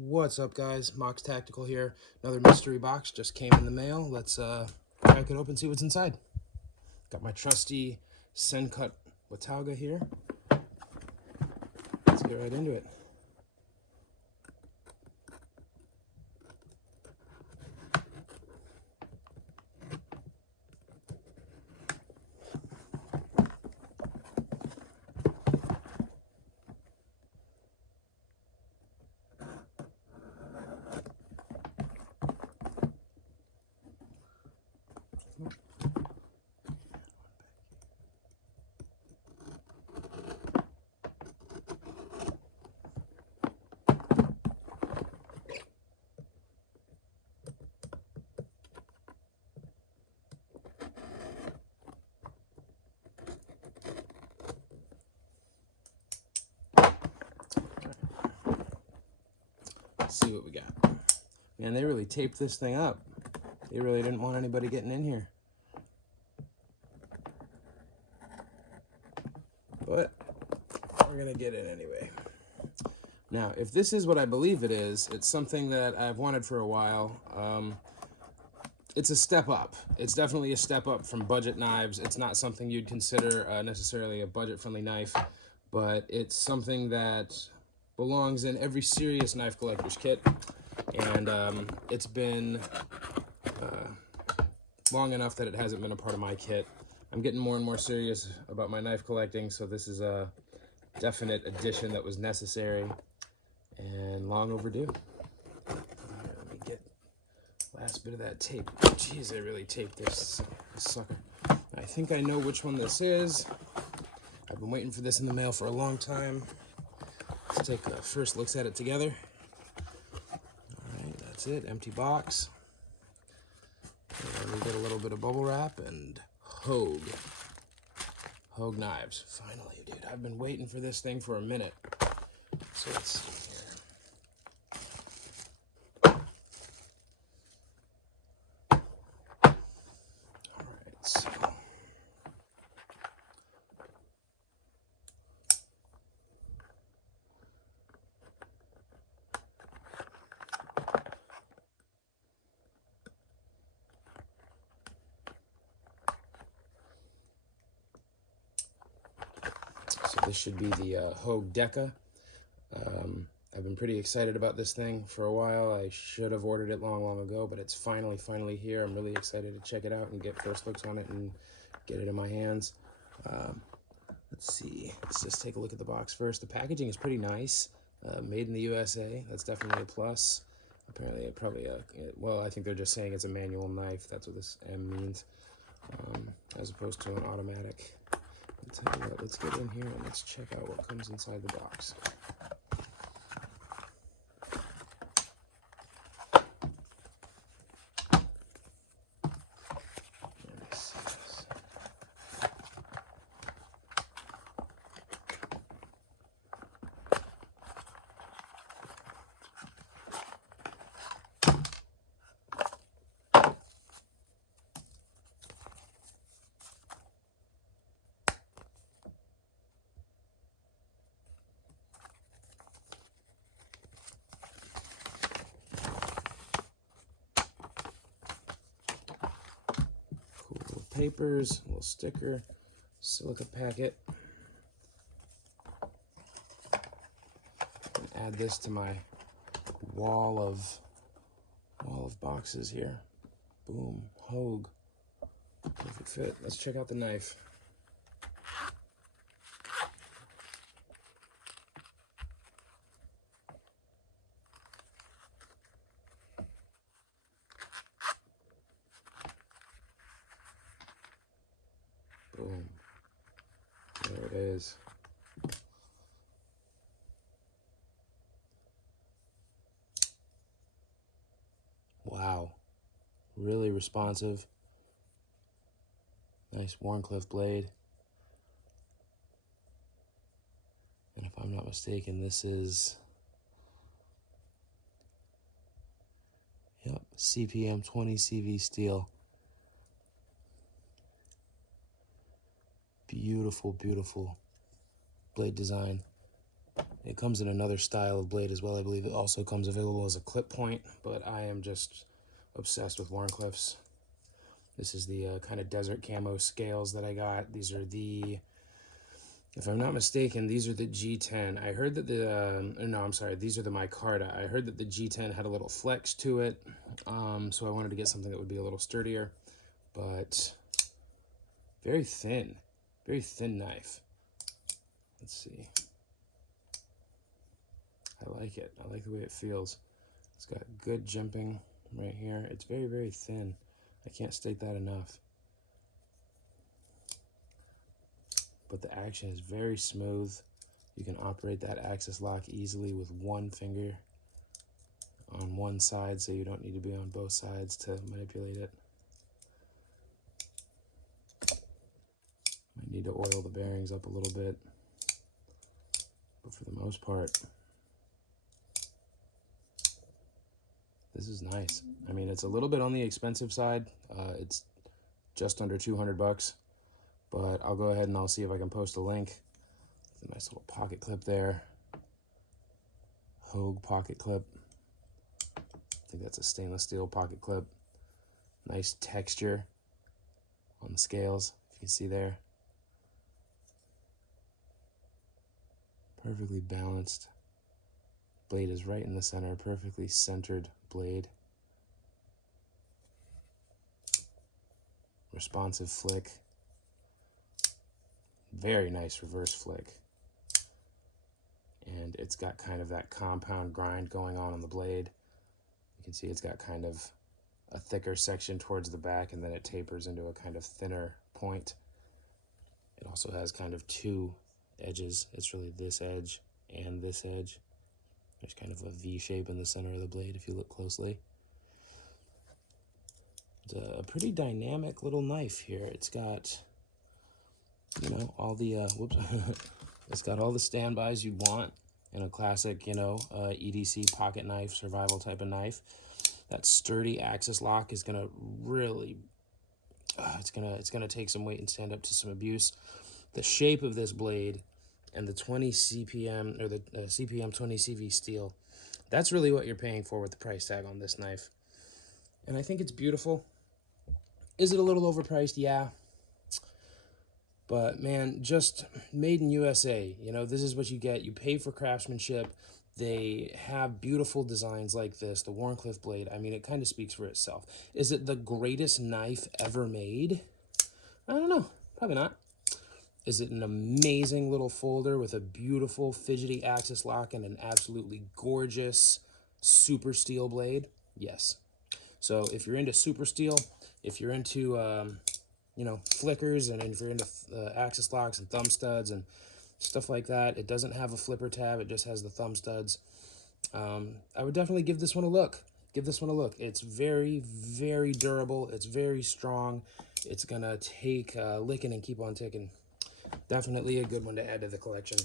What's up, guys? Mox Tactical here. Another mystery box just came in the mail. Let's crack it open, see what's inside. Got my trusty Sencut Watauga here. Let's get right into it. Let's see what we got. Man, they really taped this thing up. They really didn't want anybody getting in here. But we're gonna get in anyway. Now, if this is what I believe it is, it's something that I've wanted for a while. It's a step up. It's definitely a step up from budget knives. It's not something you'd consider necessarily a budget-friendly knife, but it's something that belongs in every serious knife collector's kit. And it's been long enough that it hasn't been a part of my kit. I'm getting more and more serious about my knife collecting, so this is a definite addition that was necessary and long overdue. Let me get last bit of that tape. Jeez, I really taped this sucker. I think I know which one this is. I've been waiting for this in the mail for a long time. Let's take a first looks at it together. All right, that's it, empty box. And we get a little bit of bubble wrap and Hogue knives. Finally, dude, I've been waiting for this thing for a minute. So let's see here. All right, so this should be the Hogue Deka. I've been pretty excited about this thing for a while. I should have ordered it long ago, but it's finally here. I'm really excited to check it out and get first looks on it and get it in my hands. Let's see. Let's just take a look at the box first. The packaging is pretty nice. Made in the USA. That's definitely a plus. Apparently, well, I think they're just saying it's a manual knife. That's what this M means, as opposed to an automatic. I'll tell you what, let's get in here and let's check out what comes inside the box. Papers, a little sticker, silica packet. And add this to my wall of boxes here. Boom, Hogue, perfect fit. Let's check out the knife. Boom, there it is. Wow, really responsive. Nice Warncliffe blade. And if I'm not mistaken, this is, yep, CPM 20 CV steel. Beautiful, beautiful blade design. It comes in another style of blade as well. I believe it also comes available as a clip point, but I am just obsessed with Wharncliffe's. This is the kind of desert camo scales that I got. These are the, if I'm not mistaken, these are the G10. I heard that the, no, I'm sorry, these are the micarta. I heard that the G10 had a little flex to it, so I wanted to get something that would be a little sturdier, but very thin knife. Let's see. I like it. I like the way it feels. It's got good jimping right here. It's very, very thin. I can't state that enough. But the action is very smooth. You can operate that axis lock easily with one finger on one side, so you don't need to be on both sides to manipulate it. Might need to oil the bearings up a little bit, but for the most part, this is nice. I mean, it's a little bit on the expensive side. It's just under 200 bucks, but I'll go ahead and I'll see if I can post a link. It's a nice little pocket clip there. Hogue pocket clip. I think that's a stainless steel pocket clip. Nice texture on the scales, if you can see there. Perfectly balanced. Blade is right in the center, perfectly centered blade. Responsive flick. Very nice reverse flick. And it's got kind of that compound grind going on the blade. You can see it's got kind of a thicker section towards the back, and then it tapers into a kind of thinner point. It also has kind of two edges. It's really this edge and this edge. There's kind of a V shape in the center of the blade if you look closely. It's a pretty dynamic little knife here. It's got, you know, all the, it's got all the standbys you'd want in a classic, you know, EDC pocket knife, survival type of knife. That sturdy axis lock is gonna really, it's gonna take some weight and stand up to some abuse. The shape of this blade and the 20 CPM, or the CPM 20 CV steel, that's really what you're paying for with the price tag on this knife. And I think it's beautiful. Is it a little overpriced? Yeah. But man, just made in USA. You know, this is what you get. You pay for craftsmanship. They have beautiful designs like this. The Wharncliffe blade, I mean, it kind of speaks for itself. Is it the greatest knife ever made? I don't know. Probably not. Is it an amazing little folder with a beautiful fidgety axis lock and an absolutely gorgeous super steel blade? Yes. So if you're into super steel, if you're into, you know, flickers, and if you're into axis locks and thumb studs and stuff like that, it doesn't have a flipper tab. It just has the thumb studs. I would definitely give this one a look. Give this one a look. It's very, very durable. It's very strong. It's going to take licking and keep on ticking. Definitely a good one to add to the collection.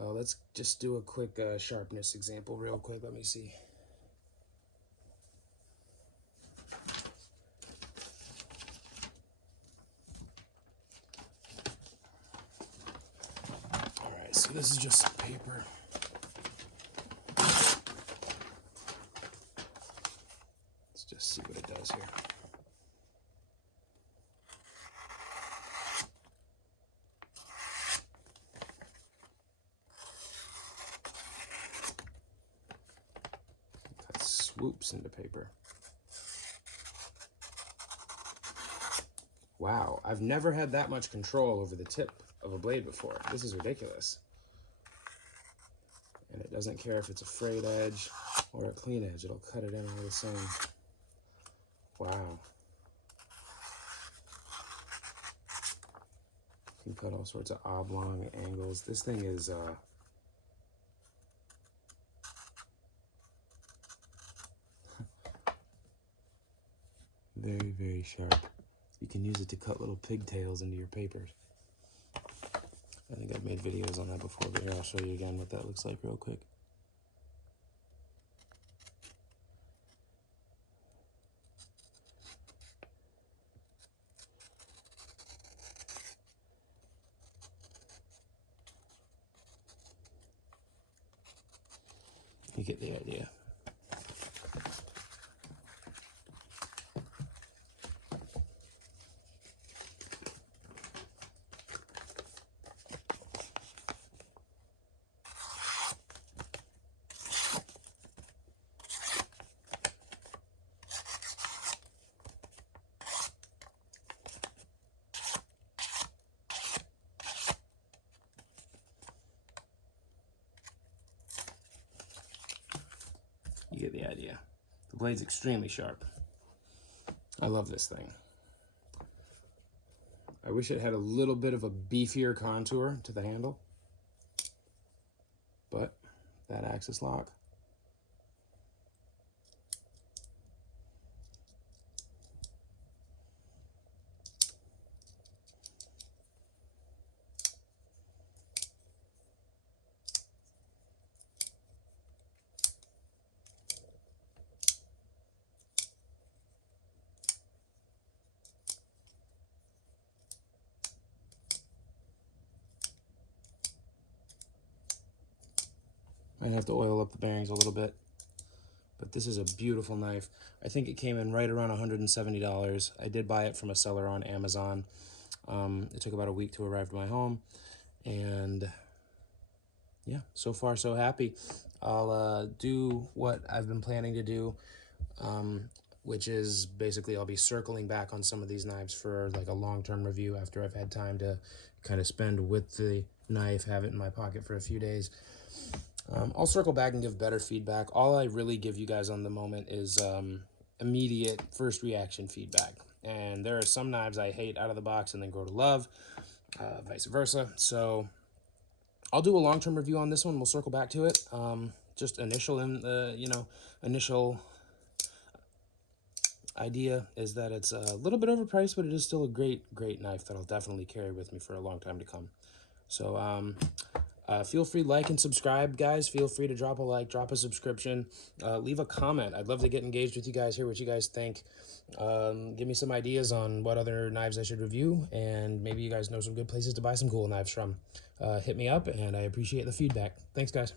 Let's just do a quick sharpness example real quick. Let me see. All right, so this is just some paper. Let's just see what it does here. Swoops into paper. Wow, I've never had that much control over the tip of a blade before. This is ridiculous. And it doesn't care if it's a frayed edge or a clean edge. It'll cut it in all the same. Wow. You can cut all sorts of oblong angles. This thing is very, very sharp. You can use it to cut little pigtails into your papers. I think I've made videos on that before, but here I'll show you again what that looks like real quick. You get the idea. You get the idea. The blade's extremely sharp. I love this thing. I wish it had a little bit of a beefier contour to the handle, but that axis lock. Might have to oil up the bearings a little bit, but this is a beautiful knife. I think it came in right around $170. I did buy it from a seller on Amazon. It took about a week to arrive to my home, and yeah, so far so happy. I'll do what I've been planning to do, which is basically I'll be circling back on some of these knives for like a long-term review after I've had time to kind of spend with the knife, have it in my pocket for a few days. I'll circle back and give better feedback. All I really give you guys on the moment is immediate first reaction feedback. And there are some knives I hate out of the box and then grow to love, vice versa. So I'll do a long-term review on this one. We'll circle back to it. Just initial idea is that it's a little bit overpriced, but it is still a great knife that I'll definitely carry with me for a long time to come. So feel free to like and subscribe, guys. Feel free to drop a like, drop a subscription, leave a comment. I'd love to get engaged with you guys, hear what you guys think. Give me some ideas on what other knives I should review, and maybe you guys know some good places to buy some cool knives from. Hit me up, and I appreciate the feedback. Thanks, guys.